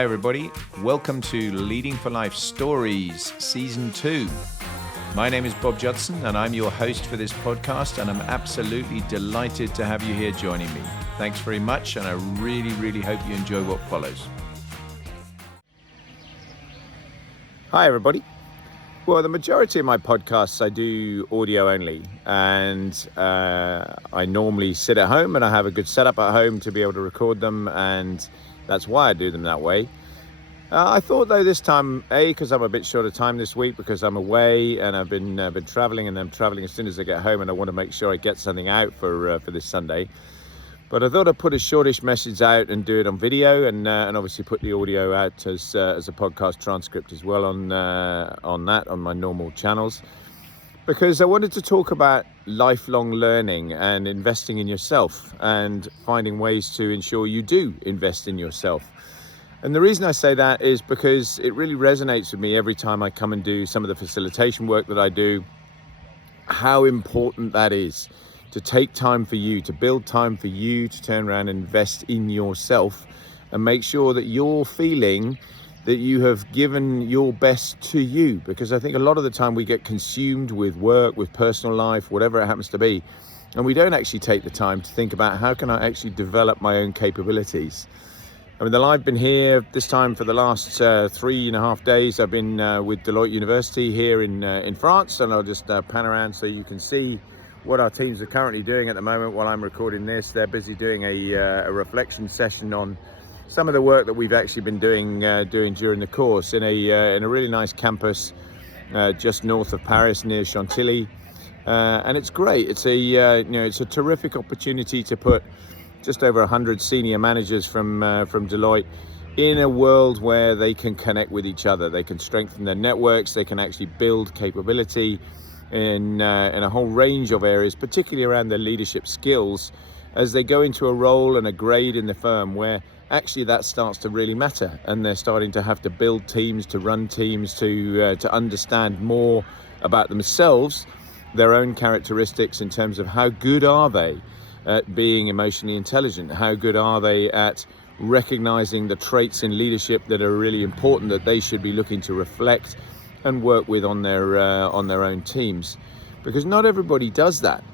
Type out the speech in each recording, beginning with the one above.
Hi everybody, welcome to Leading for Life Stories Season 2. My name is Bob Judson and I'm your host for this podcast, and I'm absolutely delighted to have you here joining me. Thanks very much, and I really hope you enjoy what follows. Hi everybody. Well, the majority of my podcasts I do audio only, and I normally sit at home and I have a good setup at home to be able to record them, and that's why I do them that way. I thought though this time, because I'm a bit short of time this week because I'm away and I've been traveling, and I'm traveling as soon as I get home, and I want to make sure I get something out for this Sunday. But I thought I'd put a shortish message out and do it on video, and obviously put the audio out as a podcast transcript as well on my normal channels, because I wanted to talk about lifelong learning and investing in yourself and finding ways to ensure you do invest in yourself. And the reason I say that is because it really resonates with me every time I come and do some of the facilitation work that I do, how important that is to take time for you, to build time for you, to turn around and invest in yourself and make sure that you're feeling that you have given your best to you. Because I think a lot of the time we get consumed with work, with personal life, whatever it happens to be, and we don't actually take the time to think about how can I actually develop my own capabilities. I mean, I've been here this time for the last 3.5 days. I've been with Deloitte University here in France, and I'll just pan around so you can see what our teams are currently doing at the moment while I'm recording this. They're busy doing a reflection session on some of the work that we've actually been doing during the course in a really nice campus just north of Paris near Chantilly, and it's great. It's a terrific opportunity to put just over 100 senior managers from Deloitte in a world where they can connect with each other. They can strengthen their networks. They can actually build capability in a whole range of areas, particularly around their leadership skills, as they go into a role and a grade in the firm where actually that starts to really matter, and they're starting to have to build teams, to run teams, to understand more about themselves, their own characteristics in terms of how good are they at being emotionally intelligent, how good are they at recognizing the traits in leadership that are really important that they should be looking to reflect and work with on their own teams, because not everybody does that.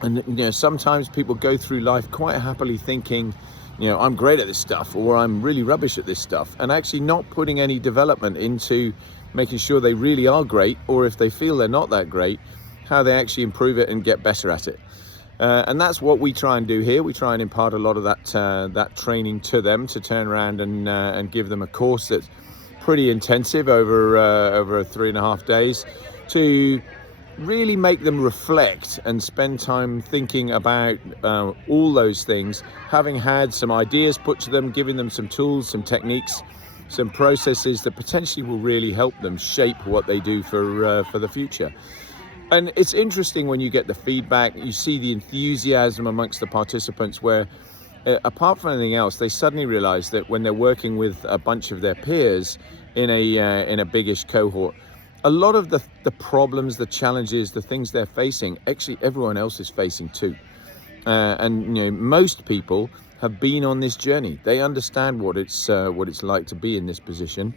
And sometimes people go through life quite happily thinking, I'm great at this stuff, or I'm really rubbish at this stuff, and actually not putting any development into making sure they really are great, or if they feel they're not that great, how they actually improve it and get better at it. And that's what we try and do here. We try and impart a lot of that training to them, to turn around and give them a course that's pretty intensive over 3.5 days, to really make them reflect and spend time thinking about all those things, having had some ideas put to them, giving them some tools, some techniques, some processes that potentially will really help them shape what they do for the future. And it's interesting when you get the feedback, you see the enthusiasm amongst the participants, where apart from anything else, they suddenly realize that when they're working with a bunch of their peers in a biggish cohort, a lot of the problems, the challenges, the things they're facing, actually everyone else is facing too. And most people have been on this journey. They understand what it's like to be in this position,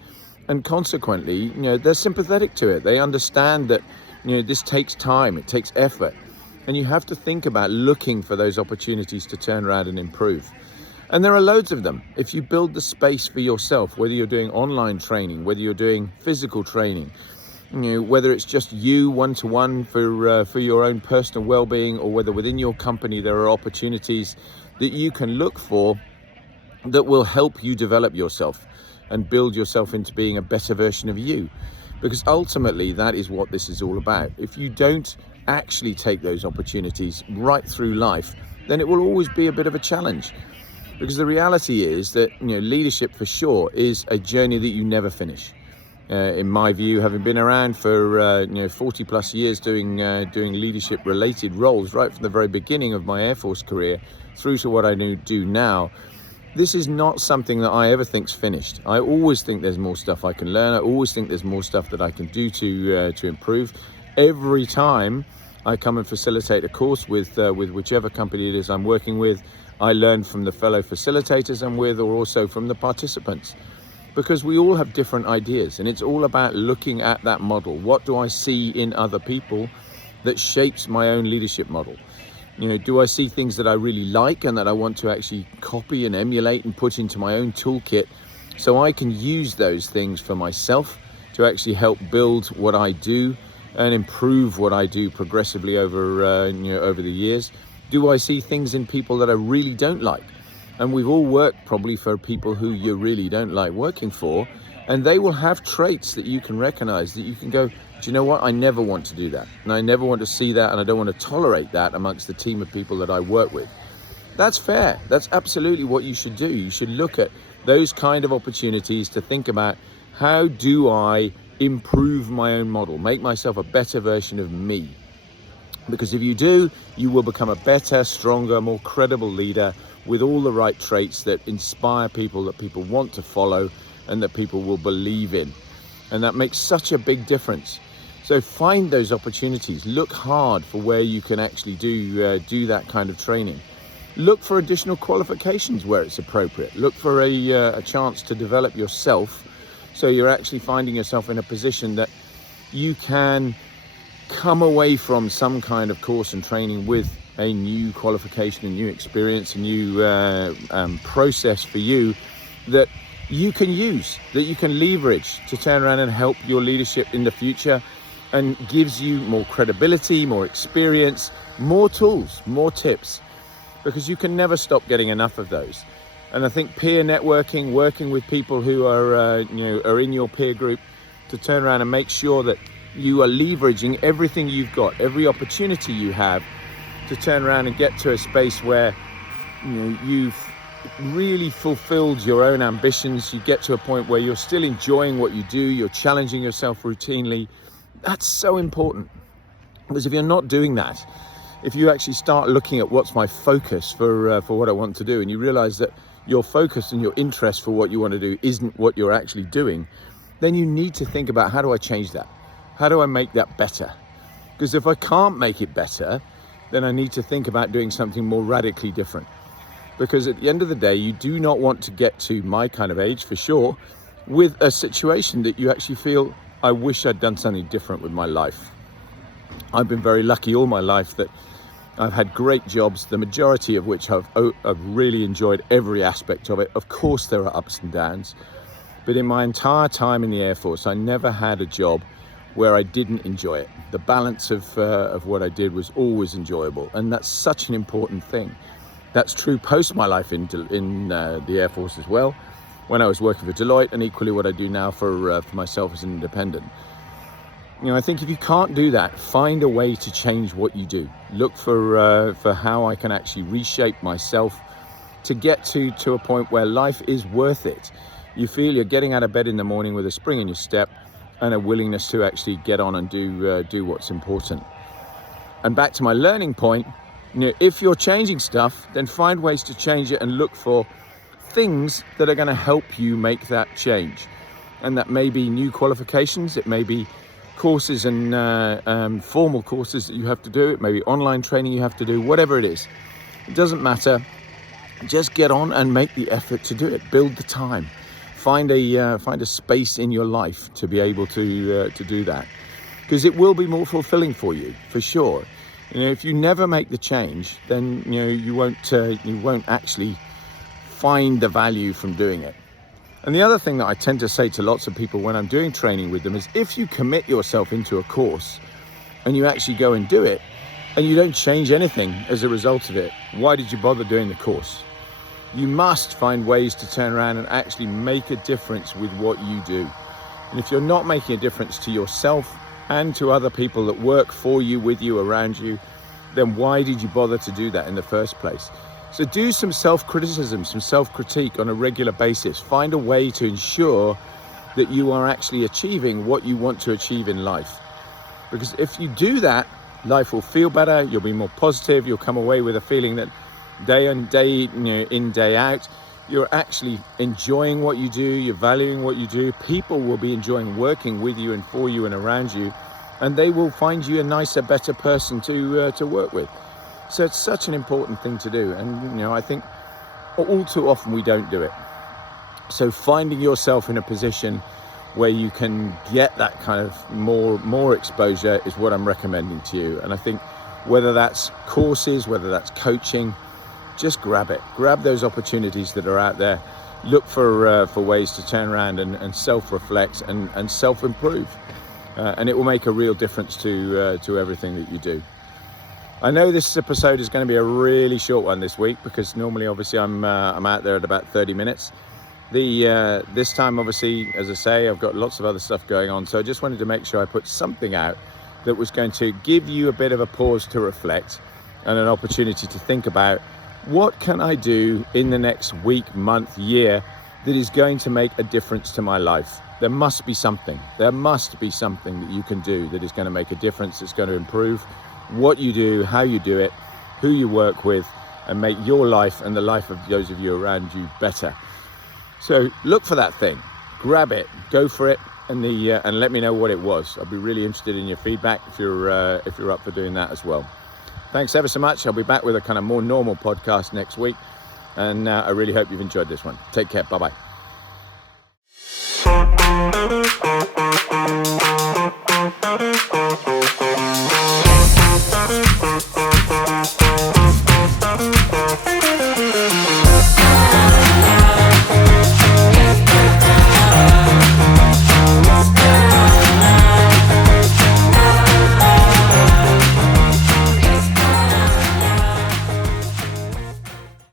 and consequently, they're sympathetic to it. They understand that this takes time, it takes effort, and you have to think about looking for those opportunities to turn around and improve. And there are loads of them. If you build the space for yourself, whether you're doing online training, whether you're doing physical training, whether it's just you one-to-one for your own personal well-being, or whether within your company there are opportunities that you can look for that will help you develop yourself and build yourself into being a better version of you. Because ultimately that is what this is all about. If you don't actually take those opportunities right through life, then it will always be a bit of a challenge. Because the reality is that leadership for sure is a journey that you never finish. In my view, having been around for 40 plus years doing leadership related roles right from the very beginning of my Air Force career through to what I do now, this is not something that I ever think's finished. I always think there's more stuff I can learn. I always think there's more stuff that I can do to improve. Every time I come and facilitate a course with whichever company it is I'm working with, I learn from the fellow facilitators I'm with, or also from the participants. because we all have different ideas, and it's all about looking at that model. What do I see in other people that shapes my own leadership model? Do I see things that I really like and that I want to actually copy and emulate and put into my own toolkit so I can use those things for myself to actually help build what I do and improve what I do progressively over the years? Do I see things in people that I really don't like? And we've all worked probably for people who you really don't like working for, and they will have traits that you can recognize, that you can go, do you know what? I never want to do that. And I never want to see that, and I don't want to tolerate that amongst the team of people that I work with. That's fair. That's absolutely what you should do. You should look at those kind of opportunities to think about, how do I improve my own model, make myself a better version of me? Because if you do, you will become a better, stronger, more credible leader with all the right traits that inspire people, that people want to follow, and that people will believe in. And that makes such a big difference. So find those opportunities. Look hard for where you can actually do that kind of training. Look for additional qualifications where it's appropriate. Look for a chance to develop yourself, so you're actually finding yourself in a position that you can come away from some kind of course and training with a new qualification, a new experience, a new process for you that you can use, that you can leverage to turn around and help your leadership in the future, and gives you more credibility, more experience, more tools, more tips, because you can never stop getting enough of those. And I think peer networking, working with people who are in your peer group, to turn around and make sure that you are leveraging everything you've got, every opportunity you have, to turn around and get to a space where you've really fulfilled your own ambitions. You get to a point where you're still enjoying what you do, you're challenging yourself routinely. That's so important, because if you're not doing that, if you actually start looking at what's my focus for what I want to do, and you realize that your focus and your interest for what you want to do isn't what you're actually doing, then you need to think about, how do I change that? How do I make that better? Because if I can't make it better, then I need to think about doing something more radically different. Because at the end of the day, you do not want to get to my kind of age, for sure, with a situation that you actually feel, I wish I'd done something different with my life. I've been very lucky all my life that I've had great jobs, the majority of which I've really enjoyed every aspect of it. Of course, there are ups and downs, but in my entire time in the Air Force, I never had a job where I didn't enjoy it. The balance of what I did was always enjoyable, and that's such an important thing. That's true post my life in the Air Force as well, when I was working for Deloitte, and equally what I do now for myself as an independent. I think if you can't do that, find a way to change what you do. Look for how I can actually reshape myself to get to a point where life is worth it. You feel you're getting out of bed in the morning with a spring in your step and a willingness to actually get on and do what's important. And back to my learning point, if you're changing stuff, then find ways to change it and look for things that are going to help you make that change. And that may be new qualifications, it may be courses and formal courses that you have to do, it may be online training you have to do, whatever it is. It doesn't matter. Just get on and make the effort to do it. Build the time. Find a space in your life to be able to do that, because it will be more fulfilling for you, for sure. If you never make the change, then you won't actually find the value from doing it. And the other thing that I tend to say to lots of people when I'm doing training with them is, if you commit yourself into a course and you actually go and do it, and you don't change anything as a result of it, why did you bother doing the course? You must find ways to turn around and actually make a difference with what you do. And if you're not making a difference to yourself and to other people that work for you, with you, around you, then why did you bother to do that in the first place? So do some self-criticism, some self-critique on a regular basis. Find a way to ensure that you are actually achieving what you want to achieve in life. Because if you do that, life will feel better, you'll be more positive, you'll come away with a feeling that day in, day out, you're actually enjoying what you do, you're valuing what you do. People will be enjoying working with you and for you and around you, and they will find you a nicer, better person to work with. So it's such an important thing to do, and I think all too often we don't do it. So finding yourself in a position where you can get that kind of more exposure is what I'm recommending to you. And I think whether that's courses, whether that's coaching, just grab it. Grab those opportunities that are out there. Look for ways to turn around and self-reflect and self-improve. And it will make a real difference to everything that you do. I know this episode is going to be a really short one this week, because normally, obviously, I'm out there at about 30 minutes. This time, obviously, as I say, I've got lots of other stuff going on, so I just wanted to make sure I put something out that was going to give you a bit of a pause to reflect and an opportunity to think about, what can I do in the next week, month, year that is going to make a difference to my life? There must be something. There must be something that you can do that is going to make a difference, that's going to improve what you do, how you do it, who you work with, and make your life and the life of those of you around you better. So look for that thing, grab it, go for it, and let me know what it was. I'll be really interested in your feedback if you're up for doing that as well. Thanks ever so much. I'll be back with a kind of more normal podcast next week, and I really hope you've enjoyed this one. Take care. Bye-bye.